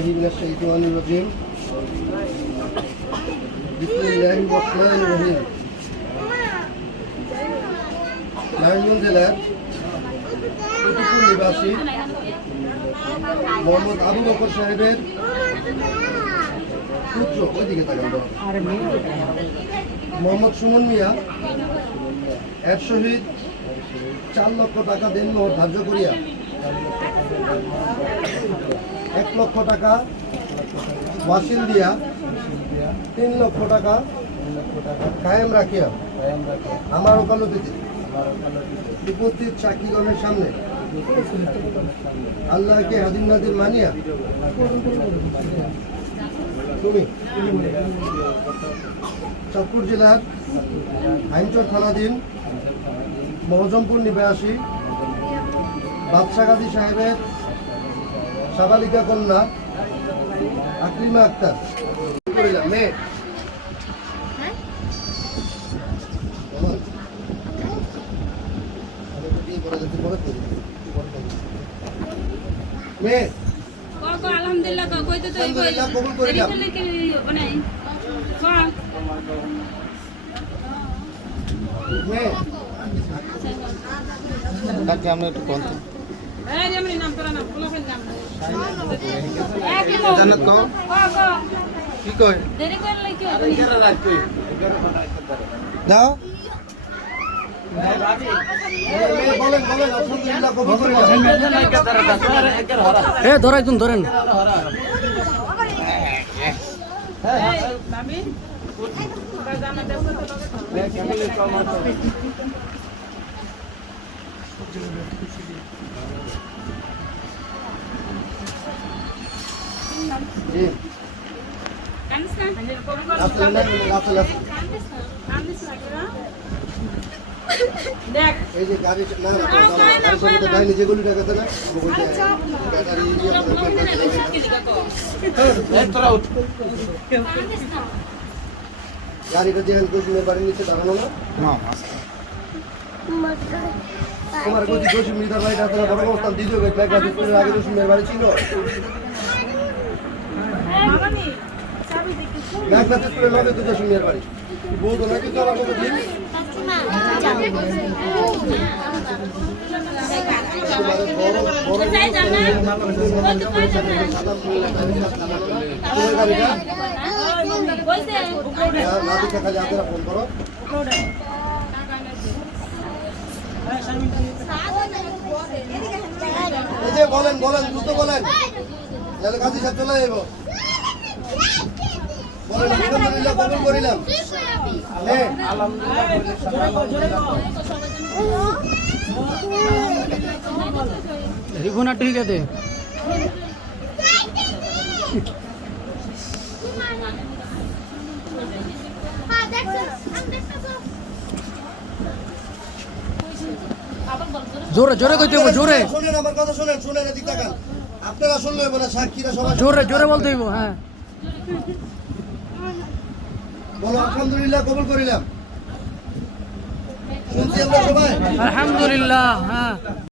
বিল্লাহি মিনাশ শাইতানির রাজিম। বিসমিল্লাহির রহমানির রহিম। নারায়ণগঞ্জ জেলার কুতুবপুর নিবাসী মোহাম্মদ আবু বকর সাহেবের পুত্র, ওইদিকে তাকান মোহাম্মদ সুমন মিয়া এর সহিত 4 লক্ষ টাকা দেন ধার্য করিয়া 1 লক্ষ টাকা ওয়াসিল দিয়া 3 লক্ষ টাকা কায়েম রাখিয়া আমার ওকালতিতে উপস্থিত সাক্ষীগণের সামনে আল্লাহকে হাজির নাজির মানিয়া তুমি চাঁদপুর জেলার আইনচর থানাধীন মহজমপুর নিবাসী বাদশা গাজী সাহেবের সাবালিকা কন্যা আকলিমা আক্তার মেয়ে মেয়ে আলহামদুলিল্লাহ কইতে তো কবুল করিলাম। মেয়ে তাকে আমরা একটু কোন জান্নাত কও কি কই দাও বলেন বলেন আলহামদুলিল্লাহ কবুল করিলাম। এ ধরে একদম ধরেন জি এই যে গাড়ি না গাড়ি যেগুলি টাকাতে না গাড়িটা যে জসিমের বাড়ির নিচে দাঁড়ানো না তোমার গতি জসিম মিটার বাড়িটা আপনারা বড় অবস্থান দ্বিতীয় স্কুলের আগে জসিমের বাড়ি ছিল মেঘনাথ স্কুলের লগে তো জসিমের বাড়ি বলতো নাকি তো আমার কথা দিন খালি আপনারা ফোন করো এই যে বলেন বলেন দ্রুত বলেন তাহলে কাজী সাহেব চলে যাবো বলেন আলহামদুলিল্লাহ কবুল করিলাম। রিভুনা ঠিক আছে জোরে জোরে কইতে হবে জোরে শুনেন আমার কথা শুনেন শুনেন এদিক তাকান আপনারা শুনলে হবে না সাক্ষীরা সবাই জোরে জোরে বলতে হইব হ্যাঁ বলো আলহামদুলিল্লাহ কবুল করিলাম শুনছি আমরা সবাই আলহামদুলিল্লাহ হ্যাঁ